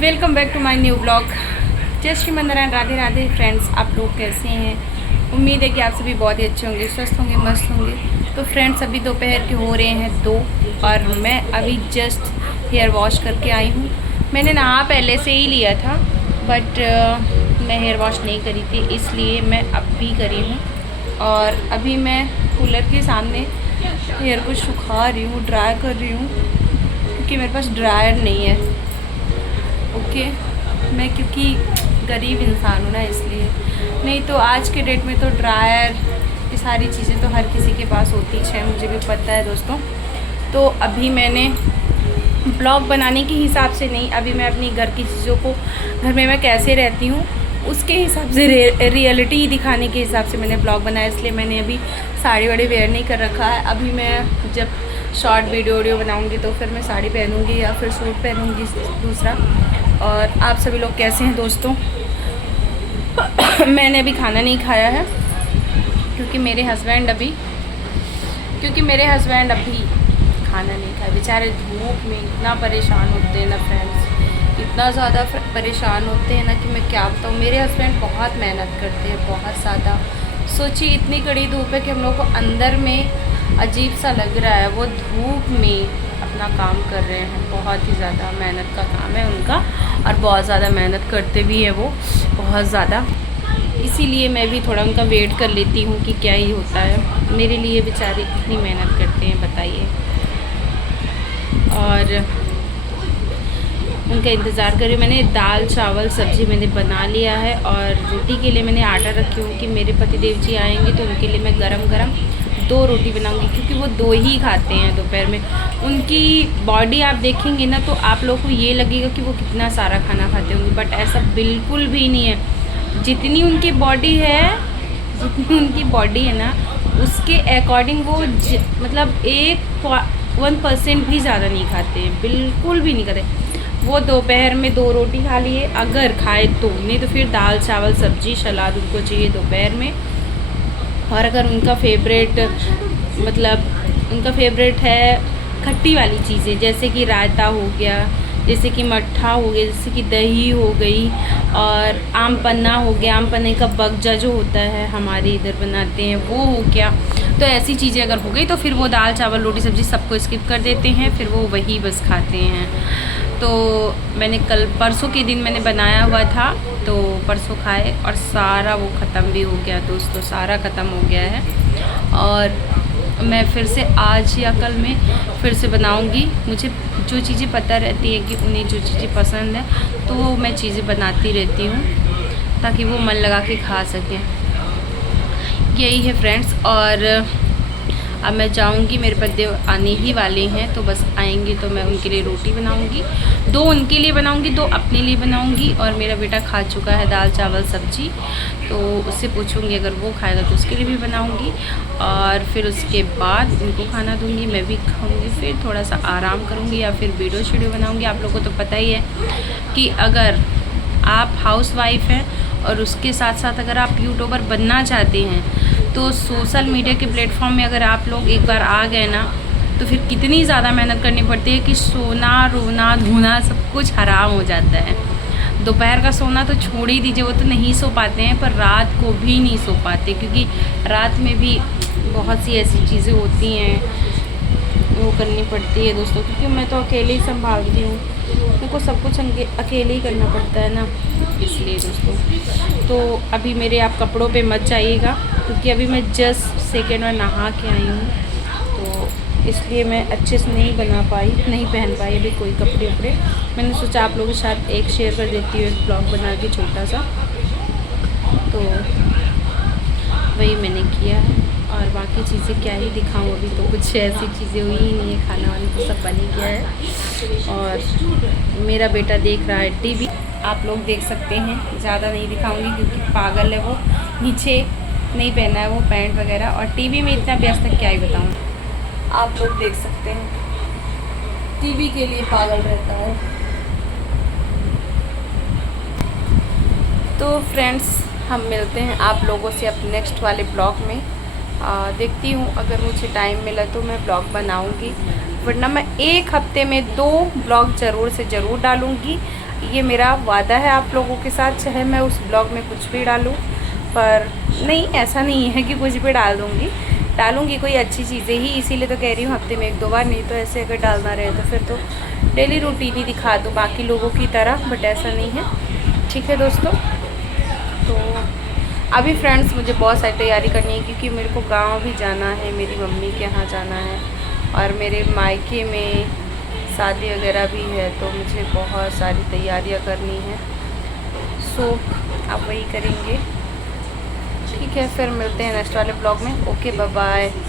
Welcome back to my new blog. जय Shri Narayan, Radhe Radhe friends. आप लोग कैसे हैं? उम्मीद है कि आप सभी बहुत ही अच्छे होंगे, स्वस्थ होंगे, मस्त होंगे। तो फ्रेंड्स, अभी दोपहर के हो रहे हैं 2 और मैं अभी जस्ट हेयर वॉश करके आई हूँ। मैंने नहा पहले से ही लिया था बट मैं हेयर वॉश नहीं करी थी, इसलिए मैं अब भी करी हूँ। और अभी मैं कूलर के सामने हेयर को सुखा रही हूँ, ड्राई कर रही हूँ, क्योंकि मेरे पास ड्रायर नहीं है। ओके मैं क्योंकि गरीब इंसान हूँ ना, इसलिए। नहीं तो आज के डेट में तो ड्रायर, ये सारी चीज़ें तो हर किसी के पास होती है, मुझे भी पता है दोस्तों। तो अभी मैंने ब्लॉग बनाने के हिसाब से नहीं, अभी मैं अपनी घर की चीज़ों को, घर में मैं कैसे रहती हूँ उसके हिसाब से, रियलिटी दिखाने के हिसाब से मैंने ब्लॉग बनाया। इसलिए मैंने अभी साड़ी वाड़ी वेयर नहीं कर रखा है। अभी मैं जब शॉर्ट वीडियो बनाऊँगी तो फिर मैं साड़ी पहनूँगी या फिर सूट पहनूँगी दूसरा। और आप सभी लोग कैसे हैं दोस्तों? मैंने अभी खाना नहीं खाया है क्योंकि मेरे हस्बैंड अभी खाना नहीं खाए। बेचारे धूप में इतना परेशान होते हैं ना फ्रेंड्स, इतना ज़्यादा परेशान होते हैं ना कि मैं क्या बताऊँ। मेरे हस्बैंड बहुत मेहनत करते हैं, बहुत ज़्यादा। सोचिए इतनी कड़ी धूप है कि हम लोग को अंदर में अजीब सा लग रहा है। वो धूप में अपना काम कर रहे हैं, बहुत ही ज़्यादा मेहनत का काम है उनका और बहुत ज़्यादा मेहनत करते भी हैं वो, बहुत ज़्यादा। इसीलिए मैं भी थोड़ा उनका वेट कर लेती हूँ कि क्या ही होता है। मेरे लिए बेचारे कितनी मेहनत करते हैं बताइए। और उनका इंतज़ार कर रही हूँ। मैंने दाल चावल सब्ज़ी मैंने बना लिया है और रोटी के लिए मैंने आटा रखी हूँ कि मेरे पतिदेव जी आएंगे तो उनके लिए मैं गरम गरम 2 रोटी बनाऊंगी, क्योंकि वो 2 ही खाते हैं दोपहर में। उनकी बॉडी आप देखेंगे ना तो आप लोगों को ये लगेगा कि वो कितना सारा खाना खाते होंगे, बट ऐसा बिल्कुल भी नहीं है। जितनी उनकी बॉडी है ना, उसके अकॉर्डिंग वो मतलब 1% भी ज़्यादा नहीं खाते हैं, बिल्कुल भी नहीं खाते। वो दोपहर में 2 रोटी खा लिए अगर खाए तो, नहीं तो फिर दाल चावल सब्ज़ी सलाद उनको चाहिए दोपहर में। और अगर उनका फेवरेट है खट्टी वाली चीज़ें, जैसे कि रायता हो गया, जैसे कि मट्ठा हो गया, जैसे कि दही हो गई और आम पन्ना हो गया। आम पन्ने का बगजा जो होता है हमारे इधर बनाते हैं वो हो गया। तो ऐसी चीज़ें अगर हो गई तो फिर वो दाल चावल रोटी सब्ज़ी सबको स्किप कर देते हैं, फिर वो वही बस खाते हैं। तो मैंने परसों के दिन मैंने बनाया हुआ था तो परसों खाए और सारा वो ख़त्म भी हो गया दोस्तों, सारा ख़त्म हो गया है। और मैं फिर से आज या कल में फिर से बनाऊंगी। मुझे जो चीज़ें पता रहती है कि उन्हें जो चीज़ें पसंद है तो वो मैं चीज़ें बनाती रहती हूँ ताकि वो मन लगा के खा सकें। यही है फ्रेंड्स। और अब मैं जाऊंगी, मेरे पतिदेव आने ही वाले हैं तो बस आएंगे तो मैं उनके लिए रोटी बनाऊंगी, 2 उनके लिए बनाऊंगी, 2 अपने लिए बनाऊंगी। और मेरा बेटा खा चुका है दाल चावल सब्ज़ी, तो उससे पूछूंगी अगर वो खाएगा तो उसके लिए भी बनाऊंगी। और फिर उसके बाद उनको खाना दूंगी, मैं भी खाऊंगी, फिर थोड़ा सा आराम करूंगी या फिर वीडियो बनाऊंगी। आप लोगों को तो पता ही है कि अगर आप हाउसवाइफ हैं और उसके साथ साथ अगर आप यूट्यूबर बनना चाहते हैं तो सोशल मीडिया के प्लेटफॉर्म में अगर आप लोग एक बार आ गए ना तो फिर कितनी ज़्यादा मेहनत करनी पड़ती है कि सोना रोना धोना सब कुछ हराम हो जाता है। दोपहर का सोना तो छोड़ ही दीजिए, वो तो नहीं सो पाते हैं, पर रात को भी नहीं सो पाते क्योंकि रात में भी बहुत सी ऐसी चीज़ें होती हैं वो करनी पड़ती है दोस्तों। क्योंकि मैं तो अकेले ही संभालती हूँ, मेरे को सब कुछ अकेले ही करना पड़ता है ना, इसलिए दोस्तों। तो अभी मेरे आप कपड़ों पे मत जाइएगा क्योंकि अभी मैं जस्ट सेकेंड में नहा के आई हूँ, तो इसलिए मैं अच्छे से नहीं पहन पाई अभी कोई कपड़े। मैंने सोचा आप लोगों के साथ एक शेयर कर देती हूँ, एक ब्लॉग बना के छोटा सा, तो वही मैंने किया है। और बाकी चीज़ें क्या ही दिखाऊँ, अभी तो कुछ ऐसी चीज़ें हुई ही नहीं है, खाना वाना तो सब बन ही गया है। और मेरा बेटा देख रहा है टीवी, आप लोग देख सकते हैं। ज़्यादा नहीं दिखाऊंगी क्योंकि पागल है वो, नीचे नहीं पहना है वो पैंट वगैरह, और टीवी में इतना व्यस्त है क्या ही बताऊँ। आप लोग देख सकते हैं टीवी के लिए पागल रहता है। तो फ्रेंड्स, हम मिलते हैं आप लोगों से अब नेक्स्ट वाले ब्लॉग में। देखती हूँ अगर मुझे टाइम मिला तो मैं ब्लॉग बनाऊँगी, वरना मैं एक हफ्ते में 2 ब्लॉग ज़रूर से ज़रूर डालूँगी। ये मेरा वादा है आप लोगों के साथ, चाहे मैं उस ब्लॉग में कुछ भी डालूँ, पर नहीं, ऐसा नहीं है कि कुछ भी डालूँगी कोई अच्छी चीज़ें ही, इसीलिए तो कह रही हूँ हफ्ते में 1-2 बार। नहीं तो ऐसे अगर डालना रहे तो फिर तो डेली रूटीन ही दिखा दूँ बाकी लोगों की तरह, बट ऐसा नहीं है। ठीक है दोस्तों, तो अभी फ्रेंड्स मुझे बहुत सारी तैयारी करनी है, क्योंकि मेरे को गांव भी जाना है, मेरी मम्मी के यहाँ जाना है, और मेरे मायके में शादी वगैरह भी है, तो मुझे बहुत सारी तैयारियां करनी है। सो अब वही करेंगे। ठीक है, फिर मिलते हैं नेक्स्ट वाले ब्लॉग में। Okay, bye bye.